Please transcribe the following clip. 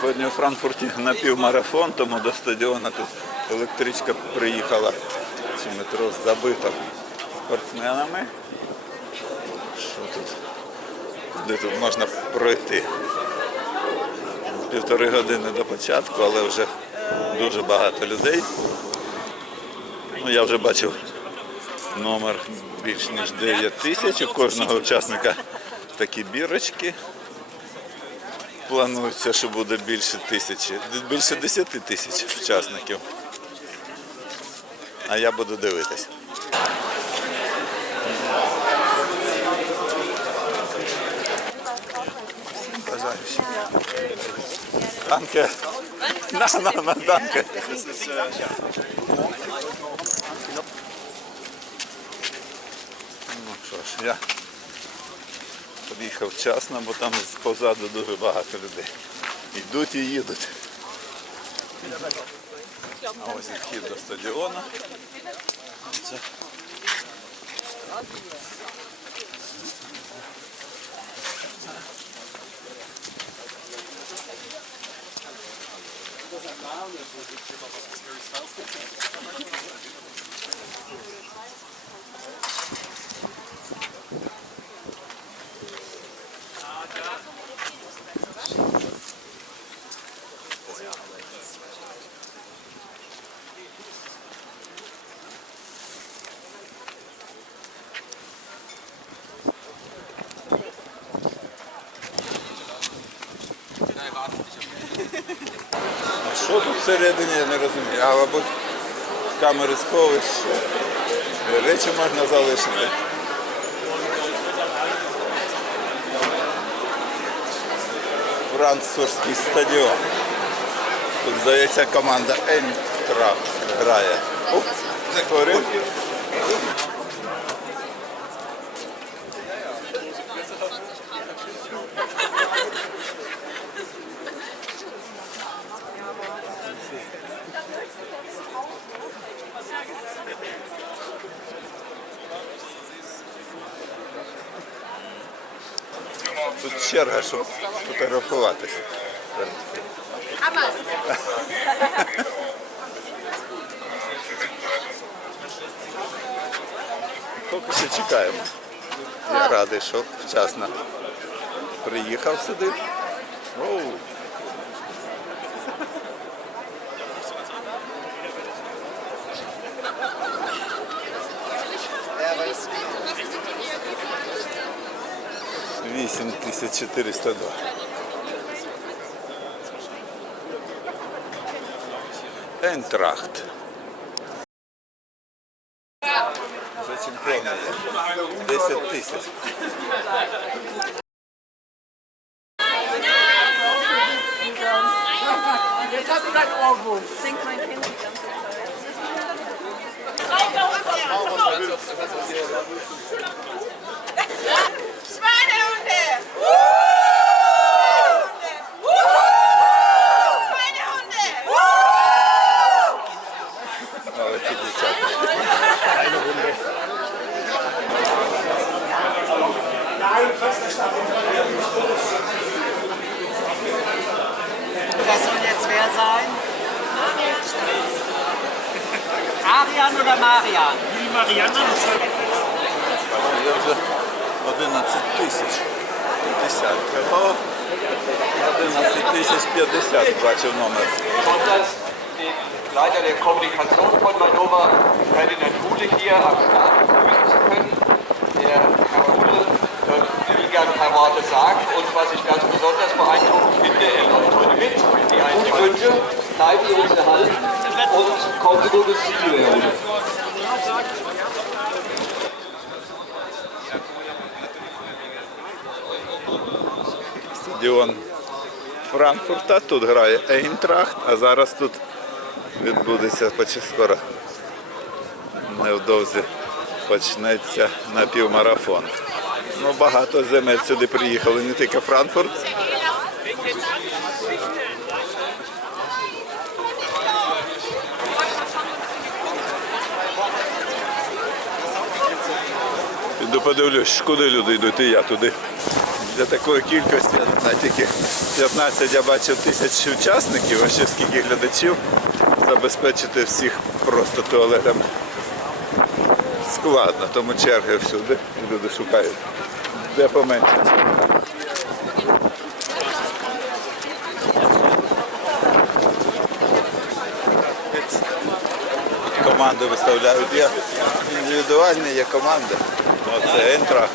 Сьогодні у Франкфурті напівмарафон, тому до стадіону тут електричка приїхала чи метро забито спортсменами. Що тут? Де тут можна пройти? Півтори години до початку, але вже дуже багато людей. Ну, я вже бачив номер більш ніж 9 тисяч. У кожного учасника такі бірочки. Планується, що буде більше тисячі, більше 10 тисяч учасників. А я буду дивитись. Данке. На, на, на, данке. Ну що ж, я приїхав вчасно, бо там позаду дуже багато людей. Йдуть і їдуть. А ось і вхід до стадіону. Це. А що тут всередині, я не розумію. А, або камери сховищ. Речі можна залишити. Французький стадіон. Тут, здається, команда Ентра грає. Оп, закурив. Тут черга, щоб фотографуватися. Поки що чекаємо. Я радий, що вчасно приїхав сюди. Оу. Вісім тисяч 402. Ентрахт. За чемпіона є. 10 тисяч. Jetzt hast Das soll jetzt wer sein? Arian oder Marian? Die Marianne. Robina, co tysiąc? Pięćdziesiątkę. O, Robina, tysiąc pięćdziesiąt płacił numer. Leiter der Kommunikation von Manova, Ferdinand Hude, hier am Start begrüßen zu können. Der Herr Hude äh, will gerne ein paar Worte sagen und was ich ganz besonders beeindruckend finde, er läuft heute mit. Die Gute Wünsche, bleiben Sie uns erhalten und kommen Sie gut ins Ziel, Herr Hude. Стадіон Франкфурта. Тут грає Ейнтрахт, а зараз тут відбудеться скоро. Невдовзі почнеться напівмарафон. Ну, багато земель сюди приїхали, не тільки Франкфурт. Піду подивлюсь, куди люди йдуть, і я туди. для такої кількості, я не знаю, тільки 15 я бачив тисяч учасників, а ще скільки глядачів забезпечити всіх просто туалетами складно, тому черги всюди, люди шукають, де поменше. Команди виставляють. Є індивідуальні, є команди. Оце Ентра.